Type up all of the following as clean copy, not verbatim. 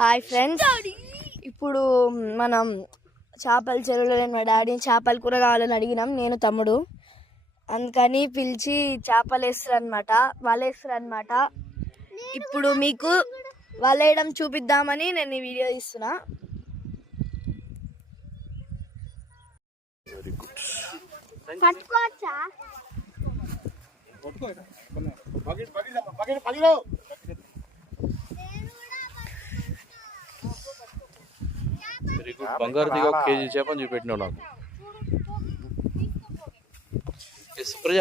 Hi friends, ఇప్పుడు మనం చేపల చెరువులో మా డాడీని చేపల కూర కావాలని అడిగినాం, నేను తమ్ముడు. అందుకని పిలిచి చేపలు వేస్తారనమాట, వాళ్ళు వేస్తారనమాట. ఇప్పుడు మీకు వాళ్ళు వేయడం చూపిద్దామని నేను ఈ వీడియో తీస్తున్నా. పట్టుకోవచ్చా? బంగారు దిగ కేజీ చేపని చూపెట్టినావు నాకు. సుప్రజ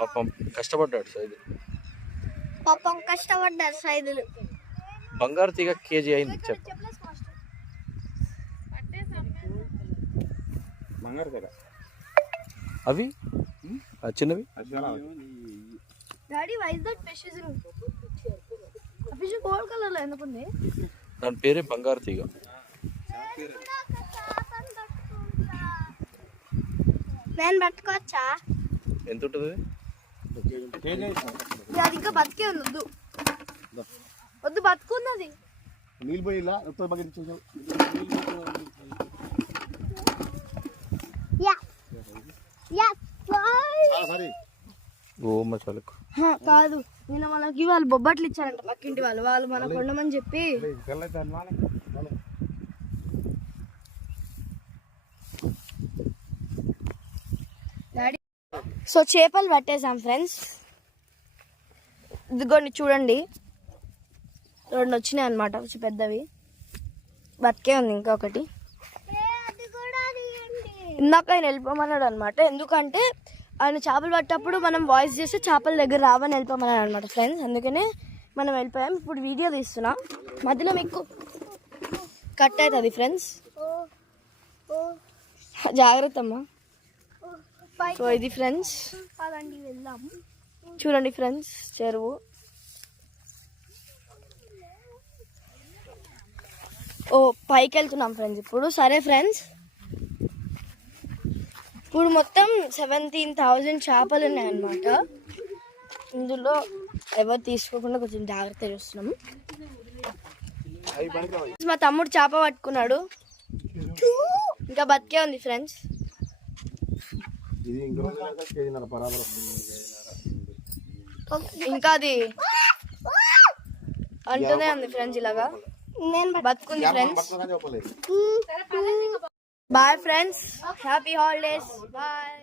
పాపం కష్టపడ్డాడు సైదులు. బంగారు తీగ కేజీ అయింది చెప్ప. అవి చిన్నవి దాని పేరే బంగారు తీగ. నేను పట్టుకోవచ్చా? ఎంత ఉంటుంది? అది ఇంకా బతికే ఉంది. వద్దు బతుకున్నది. నీళ్ళు పోయి కాదు, నిన్న మనకి వాళ్ళు బొబ్బట్లు ఇచ్చారంట పక్కింటి వాళ్ళు మనకు ఉండమని చెప్పి. సో చేపలు పట్టేసాం ఫ్రెండ్స్. ఇదిగోండి చూడండి, 2 వచ్చినాయి అనమాట, పెద్దవి. బతికే ఉంది ఇంకొకటి. ఇందాక ఆయన వెళ్ళిపోమన్నాడు అనమాట, ఎందుకంటే ఆయన చేపలు పట్టేటప్పుడు మనం వాయిస్ చేస్తే చేపల దగ్గర రావని వెళ్ళిపోమన్నాడు అనమాట ఫ్రెండ్స్. అందుకనే మనం వెళ్ళిపోయాం. ఇప్పుడు వీడియో తీస్తున్నా, మధ్యలో మీకు కట్ అవుతుంది ఫ్రెండ్స్, జాగ్రత్త అమ్మా. సో ఇది ఫ్రెండ్స్, చూడండి ఫ్రెండ్స్ చెరువు. పైకి వెళ్తున్నాం ఫ్రెండ్స్ ఇప్పుడు. సరే ఫ్రెండ్స్, ఇప్పుడు మొత్తం 17,000 చేపలు ఉన్నాయన్నమాట. ఇందులో ఎవరు తీసుకోకుండా కొంచెం జాగ్రత్త చూస్తున్నాము. మా తమ్ముడు చేప పట్టుకున్నాడు, ఇంకా బతికే ఉంది ఫ్రెండ్స్. ఇంకా అది అంటూనే ఉంది ఫ్రెండ్స్, ఇలాగా బతుకుంది friends. Bye friends, happy holidays, bye.